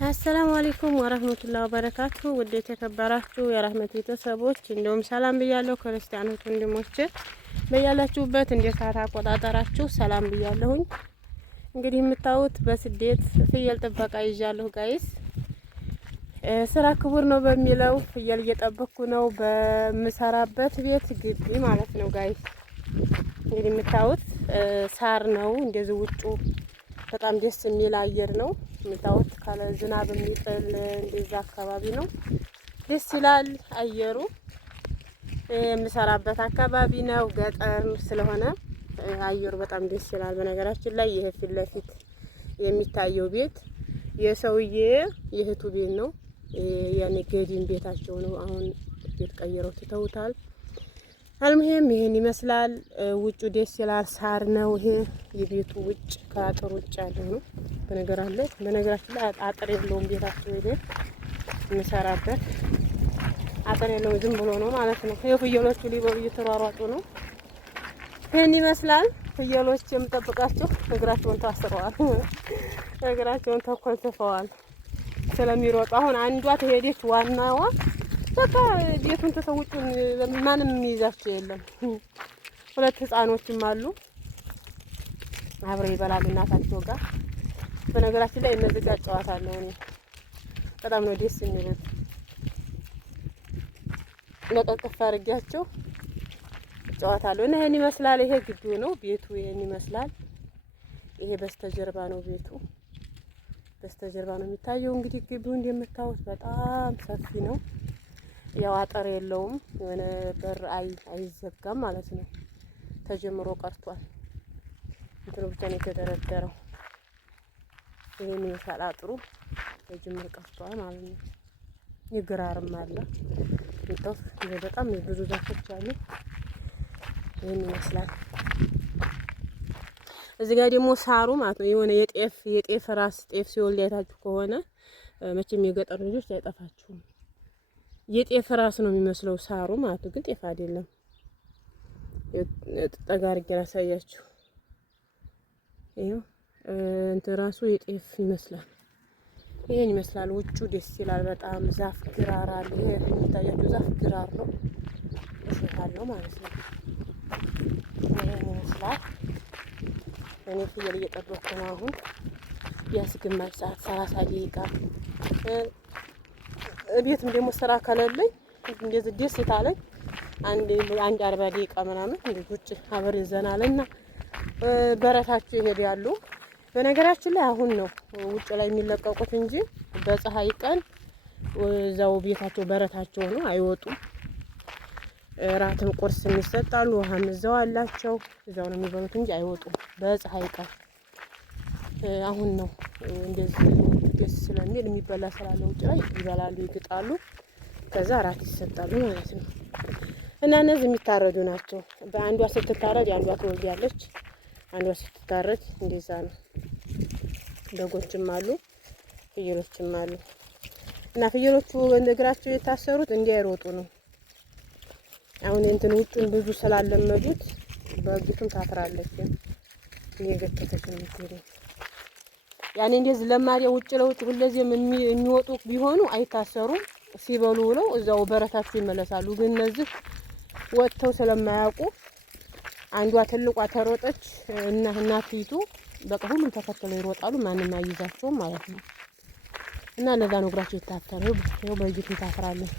አሰላሙ አለይኩም ወራህመቱላሂ ወበረካቱ። ውድ የተከበራችሁ የራህመት ቤተሰቦች እንዲሁም ሰላም ብያለሁ። ክርስቲያኖች ወንድሞቼ በያላችሁበት እንደ ሰዓት አቆጣጠራችሁ ሰላም ብያለሁኝ። እንግዲህ የምታዩት በስደት ፍየል ጥበቃ ይዣለሁ ጋይስ። ስራ ክቡር ነው በሚለው ፍየል እየጠበቅኩ ነው በምሰራበት ቤት ግቢ ማለት ነው ጋይስ። እንግዲህ የምታዩት ሳር ነው እንደዚህ ውጩ በጣም ደስ የሚል አየር ነው የምታዩት። ካለ ዝናብ የሚጥል እንደዛ አካባቢ ነው። ደስ ይላል አየሩ። የምሰራበት አካባቢ ነው ገጠር ስለሆነ አየሩ በጣም ደስ ይላል። በነገራችን ላይ ይሄ ፊት ለፊት የሚታየው ቤት የሰውዬ የእህቱ ቤት ነው። ያኔ ገዲን ቤታቸው ነው። አሁን ቤት ቀይረው ትተውታል። አልሙሄም ይሄን ይመስላል። ውጩ ደስ ይላል። ሳር ነው ይሄ የቤቱ ውጭ ከአጥር ውጭ ያለው ነው። በነገራችን ላይ አጥር የለውም ቤታቸው። ይሄ የምሰራበት አጥር የለውም፣ ዝም ብሎ ነው ማለት ነው። ይሄ ፍየሎቹ ሊበሉ እየተሯሯጡ ነው። ይሄን ይመስላል። ፍየሎች የምጠብቃቸው እግራቸውን ታስረዋል፣ እግራቸውን ተኮልትፈዋል ስለሚሮጡ። አሁን አንዷ ተሄደች፣ ዋናዋ በቃ ቤቱን ተሰውጩን ማንም የሚይዛቸው የለም። ሁለት ህፃኖችም አሉ አብረው ይበላሉ እናታቸው ጋር። በነገራችን ላይ እነዚህ ጋር ጨዋታለሁ እኔ በጣም ነው ደስ የሚሉት። ለቀቅፍ አድርጊያቸው ጨዋታለሁ እና ይሄን ይመስላል። ይሄ ግቢው ነው ቤቱ ይሄን ይመስላል። ይሄ በስተጀርባ ነው ቤቱ፣ በስተጀርባ ነው የሚታየው። እንግዲህ ግቢው እንደምታዩት በጣም ሰፊ ነው። ያው አጥር የለውም፣ የሆነ በር አይዘጋም ማለት ነው። ተጀምሮ ቀርቷል። እንትኑ ብቻ ነው የተደረደረው። ይሄን ይመስላል አጥሩ ተጀምሮ ቀርቷል ማለት ነው። ይግራርም አለ ይሄ በጣም ብዙ ዛፎች አሉ። ይሄን ይመስላል። እዚህ ጋር ደግሞ ሳሩ ማለት ነው የሆነ የጤፍ ራስ ጤፍ ሲወልድ አይታችሁ ከሆነ መቼም የገጠር ልጆች አይጠፋችሁም። የጤፍ ራስ ነው የሚመስለው ሳሩ ማለት ነው፣ ግን ጤፍ አይደለም። ጠጋ አድርጌ ላሳያችሁ። ይሄው እንትን ራሱ የጤፍ ይመስላል። ይሄን ይመስላል። ውጩ ደስ ይላል በጣም። ዛፍ ግራር አለ። ይሄ የሚታያችሁ ዛፍ ግራር ነው፣ እሾህ አለው ማለት ነው። ይሄን ይመስላል። እኔ ፍየል እየጠበቅኩ ነው አሁን። ቢያንስ ግማሽ ሰዓት 30 ደቂቃ። ቤትም ደግሞ ስራ ከሌለኝ እንደዚህ ደስ ይታለኝ አንድ 40 ደቂቃ ምናምን ልጆች አብር ይዘናልና በረታቸው ይሄዳሉ። በነገራችን ላይ አሁን ነው ውጭ ላይ የሚለቀቁት እንጂ በፀሐይ ቀን እዛው ቤታቸው በረታቸው ነው፣ አይወጡም። ራትም ቁርስም ይሰጣሉ፣ ውሃም እዛው አላቸው፣ እዛው ነው የሚበሉት እንጂ አይወጡም በፀሐይ ቀን። አሁን ነው እንደዚህ ደስ ስለሚል የሚበላ ስላለ ውጭ ላይ ይበላሉ፣ ይግጣሉ፣ ከዛ ራት ይሰጣሉ ማለት ነው። እና እነዚህ የሚታረዱ ናቸው። በአንዷ ስትታረድ አንዷ ትወልዳለች፣ አንዷ ስትታረድ እንደዛ ነው። በጎችም አሉ፣ ፍየሎችም አሉ። እና ፍየሎቹ እግራቸው የታሰሩት እንዳይሮጡ ነው። አሁን እንትን ውጩን ብዙ ስላለመዱት በግቱም ታፍራለች፣ እየገተተች ነው የምትሄደው። ያኔ እንደዚህ ለማሪያ ውጭ ለውጭ ሁለዚህም የሚወጡ ቢሆኑ አይታሰሩም። ሲበሉ ብለው እዛው በረታቸው ይመለሳሉ። ግን እነዚህ ወጥተው ስለማያውቁ አንዷ ትልቋ ተሮጠች እና እናቲቱ በቃ ሁሉም ተከትለው ይሮጣሉ፣ ማንም አይይዛቸውም ማለት ነው። እና ለዛ ነው እግራቸው ይታፈራል። ይኸው በእጅቱ ታፍራለች።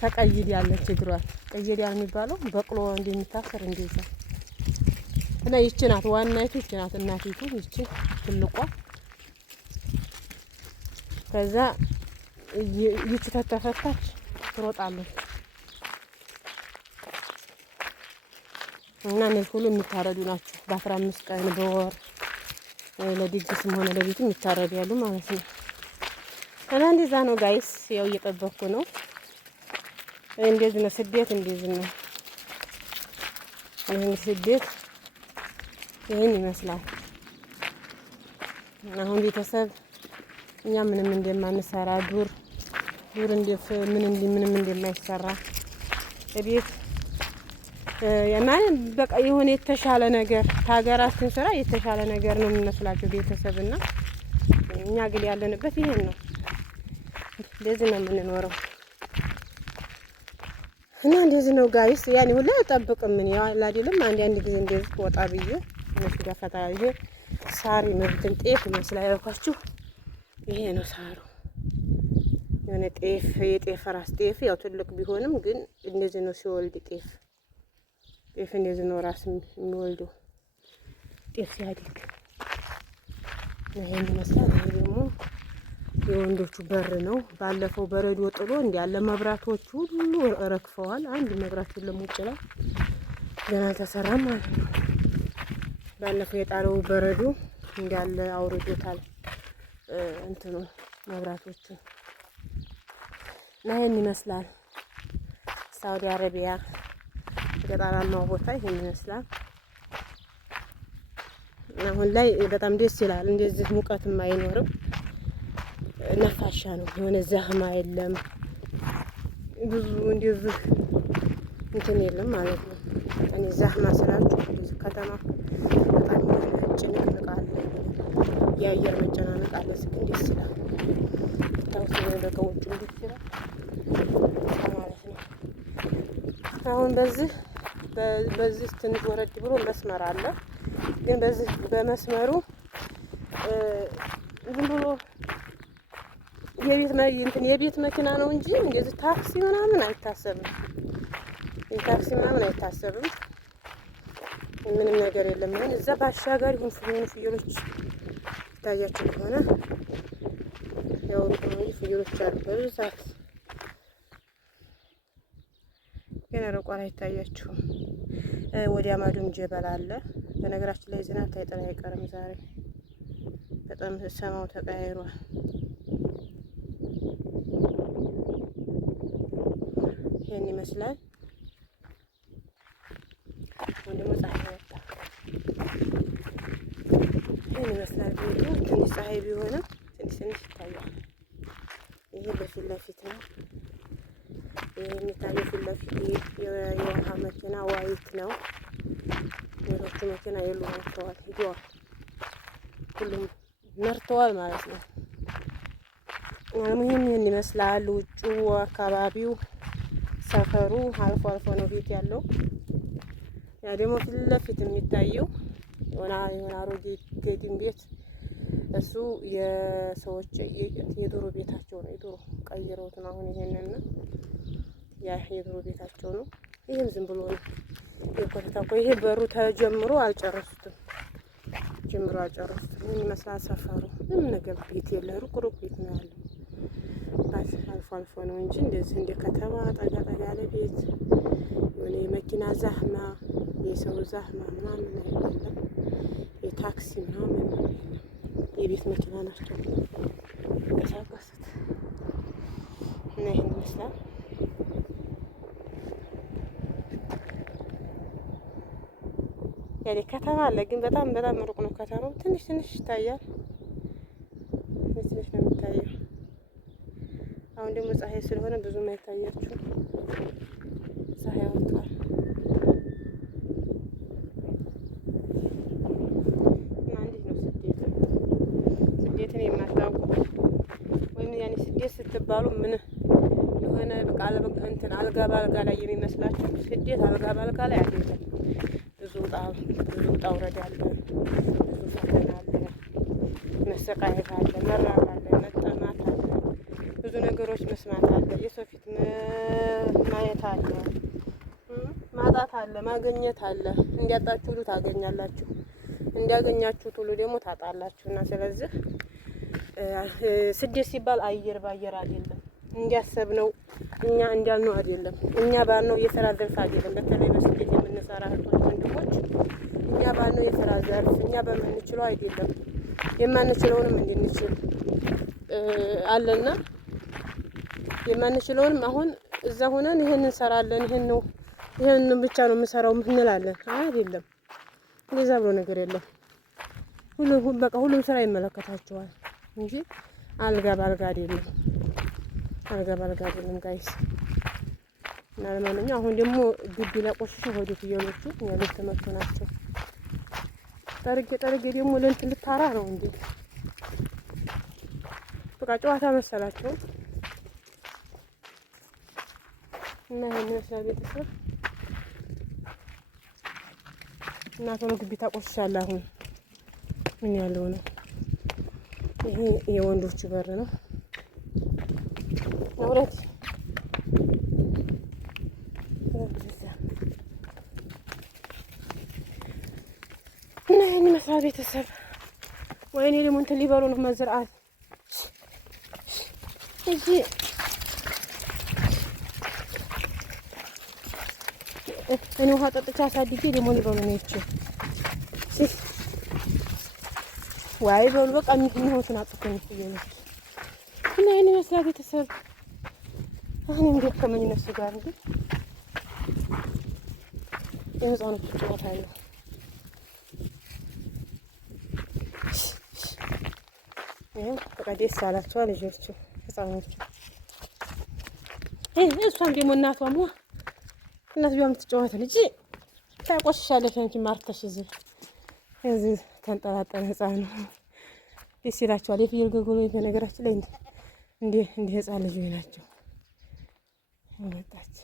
ተቀይድ ያለች እግሯን ቀይድ ያለ የሚባለው በቅሎ እንደሚታሰር እንደዛ። እና ይቺ ናት ዋናይቱ፣ ይቺ ናት እናቲቱ፣ ይቺ ትልቋ። ከዛ ይቺ ተተፈታች ትሮጣለች። እና እነዚህ ሁሉ የሚታረዱ ናቸው። በ15 ቀን በወር ለድግስም ሆነ ለቤትም የሚታረዱ ያሉ ማለት ነው። እና እንደዛ ነው ጋይስ። ያው እየጠበቅኩ ነው። እንደዚህ ነው ስደት፣ እንደዚህ ነው። ይሄን ስደት ይሄን ይመስላል። አሁን ቤተሰብ እኛ ምንም እንደማንሰራ ዱር ምንም እንደማይሰራ ቤት የማን በቃ የሆነ የተሻለ ነገር ታገራችን ስራ የተሻለ ነገር ነው የሚመስላቸው ቤተሰብና እኛ ግን ያለንበት ይሄን ነው። እንደዚህ ነው የምንኖረው እና እንደዚህ ነው ጋይስ። ያኔ ሁላ አልጠብቅም ምን ያው አይደለም አንድ ጊዜ እንደዚህ ወጣ ብዬ እነሱ ጋር ፈታ ይሄ ሳር ምርትን ጤፍ ይመስላል ያልኳችሁ ይሄ ነው ሳሩ። የሆነ ጤፍ የጤፍ ራስ ጤፍ ያው ትልቅ ቢሆንም ግን እንደዚህ ነው ሲወልድ ጤፍ እንደዚህ ነው ራስ የሚወልደው ጤፍ ሲያድግ ይሄን ይመስላል። ይሄ ደግሞ የወንዶቹ በር ነው። ባለፈው በረዶ ጥሎ እንዲያለ መብራቶቹ ሁሉ ረክፈዋል። አንድ መብራት የለም ውጭ ላይ ገና አልተሰራም ማለት ነው። ባለፈው የጣለው በረዶ እንዲያለ አውርዶታል እንትኑ መብራቶቹ እና ይሄን ይመስላል ሳውዲ አረቢያ ገጠራማው ቦታ ይሄን ይመስላል። አሁን ላይ በጣም ደስ ይላል። እንደዚህ ሙቀትም አይኖርም። ነፋሻ ነው። የሆነ ዛህማ የለም። ብዙ እንደዚህ እንትን የለም ማለት ነው። እኔ ዛህማ ስላችሁ ብዙ ከተማ በጣም ጭንቅንቅ አለ። የአየር መጨናነቅ አለ። ስግን ደስ ይላል። ታውስ ነው ለቀውጭ ደስ ይላል ማለት ነው። አሁን በዚህ ትንሽ ወረድ ብሎ መስመር አለ። ግን በዚህ በመስመሩ ዝም ብሎ የቤት መኪና ነው እንጂ እንደዚህ ታክሲ ምናምን አይታሰብም። ታክሲ ምናምን አይታሰብም። ምንም ነገር የለም። ግን እዛ ባሻገር ይሁን ፍየሎች ይታያችሁ ከሆነ ያው ፍየሎች አሉ በብዛት ግን ርቋል አይታያችሁም። ወዲያ ማዶም ጀበል አለ። በነገራችን ላይ ዝናብ ታይጠራ አይቀርም ዛሬ በጣም ሰማው ተቀያይሯል። ይሄን ይመስላል። ወንድሞ ፀሐይ ወጣ። ይሄን ይመስላል ቤቱ። ትንሽ ፀሐይ ቢሆንም ትንሽ ይታያል። ይሄ በፊት ለፊት ነው። ይሄ የሚታየው ፊት ለፊት የውሃ መኪና ዋይት ነው። ሌሎቹ መኪና የሉም ወጥተዋል፣ ሂደዋል። ሁሉም መርተዋል ማለት ነው። ይህን ይመስላል ውጩ አካባቢው ሰፈሩ። አልፎ አልፎ ነው ቤት ያለው። ያ ደግሞ ፊት ለፊት የሚታየው የሆነ አሮጌ ገዲም ቤት እሱ የሰዎች የድሮ ቤታቸው ነው። የድሮ ቀይረውት ነው አሁን ይሄንን ያ የድሮ ቤታቸው ነው። ይሄም ዝም ብሎ ነው የኮተታኮ። ይሄ በሩ ተጀምሮ አልጨረሱትም። ጀምሮ አልጨረሱትም። ምን ይመስላል ሰፈሩ? ምንም ነገር ቤት የለ። ሩቅ ቤት ነው ያለው። አልፎ አልፎ ነው እንጂ እንደዚህ እንደ ከተማ ጠጋ ያለ ቤት የሆነ የመኪና ዛህማ የሰው ዛህማ ምናምን አይደለም። የታክሲ ምናምን የቤት መኪና ናቸው የሚንቀሳቀሱት እና ይሄን ይመስላል። ያኔ ከተማ አለ ግን በጣም ሩቅ ነው ከተማው። ትንሽ ይታያል። ትንሽ ነው የሚታየው። አሁን ደግሞ ፀሐይ ስለሆነ ብዙም አይታያችሁም። ፀሐይ ወጥቷል እና እንዴት ነው ስደትን የማታውቁ ወይም ያኔ ስደት ስትባሉ ምን የሆነ በቃ አልጋ ባልጋ ላይ የሚመስላችሁ ስደት አልጋ ባልጋ ላይ አይደለም። ብዙ ውጣ ውረድ አለ። ብዙ ፈተና አለ። መሰቃየት አለ። መራብ አለ። መጠማት አለ። ብዙ ነገሮች መስማት አለ። የሰው ፊት ማየት አለ። ማጣት አለ። ማግኘት አለ። እንዲያጣችሁ ሁሉ ታገኛላችሁ፣ እንዲያገኛችሁት ሁሉ ደግሞ ታጣላችሁ። እና ስለዚህ ስደት ሲባል አየር ባየር አይደለም። እንዲያሰብነው እኛ እንዳልነው አይደለም። እኛ ባልነው የስራ ዘርፍ አይደለም። በተለይ በስደት የምንሰራ እህቶች ወንድሞች፣ እኛ ባልነው የስራ ዘርፍ እኛ በምንችለው አይደለም። የማንችለውንም እንድንችል አለና የማንችለውንም አሁን እዛ ሆነን ይሄን እንሰራለን፣ ይሄን ብቻ ነው የምሰራው እንላለን። አይደለም፣ እንደዛ ብሎ ነገር የለም። ሁሉም ስራ ይመለከታቸዋል እንጂ አልጋ ባልጋ አይደለም። አልጋ ባልጋ አይደለም ጋይስ። እና ለማንኛውም አሁን ደግሞ ግቢ ላቆሽሽ ወደ ፍየሎቹ ያሉት ተመቱ ናቸው። ጠርጌ ደግሞ ለእንትን ልታራ ነው እንዴ? በቃ ጨዋታ መሰላቸው። እና ይሄን ይመስላል ቤተሰብ። እና ቶሎ ግቢ ታቆሽሻለህ። አሁን ምን ያለው ነው? ይሄ የወንዶች በር ነው። ወረት እና ይሄን ይመስላል ቤተሰብ። ወይኔ ደግሞ እንትን ሊበሉ ነው መዝርዓት እዚህ እኔ ውሃ ጠጥቻ አሳድጌ ደግሞ ሊበሉ ነው ይቺ ዋይ በሉ በቃ የሚሆኑትን አጥቶኝ ይየለች እና ይሄን ይመስላል ቤተሰብ። አሁን እንዴት ከመኝነሱ ጋር እንዴ የህፃኖች ጨዋታ ነው። በቃ ደስ አላቸዋል ልጆቹ ህፃኖቹ። እሷም ደግሞ እናቷም እናትየው የምትጫወት ልጅ ታቆሽሻለሽ አንቺ ማርተሽ እዚህ ተንጠላጠለ ህፃን ደስ ይላቸዋል። የፍየል ገጎሎ በነገራችን ላይ እንደ ህፃን ልጅ ናቸው። መጣች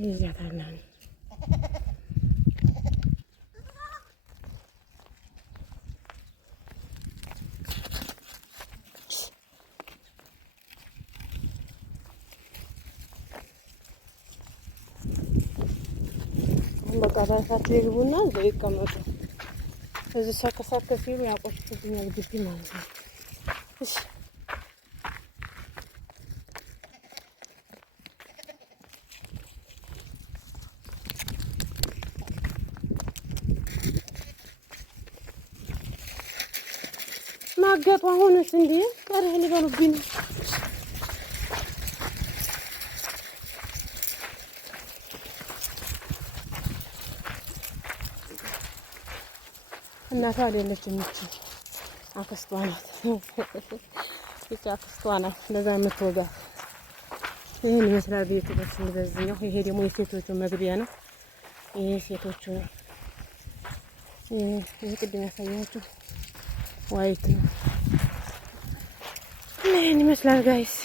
ይዛታና በቃ ባሳቸው ይግቡና እዛው ይቀመጡ። እዚህ ሰከሰከ ሲሉ ያቆሽሹብኛል ግቢ ማለት ነው። እሺ ማገጡ አሁንስ እንዴ ቀረህ ሊበሉብኝ ነው። እናቷ አይደለችም እቺ አክስቷ ናት። እቺ አክስቷ ናት ለዛ የምትወጋ። ይሄን ይመስላል ቤቱ በዚህኛው። ይሄ ደግሞ የሴቶቹ መግቢያ ነው። ይሄ ሴቶቹ ነው። ይሄ ቅድም ያሳያችሁ ዋይት ነው። ይሄን ይመስላል ጋይስ።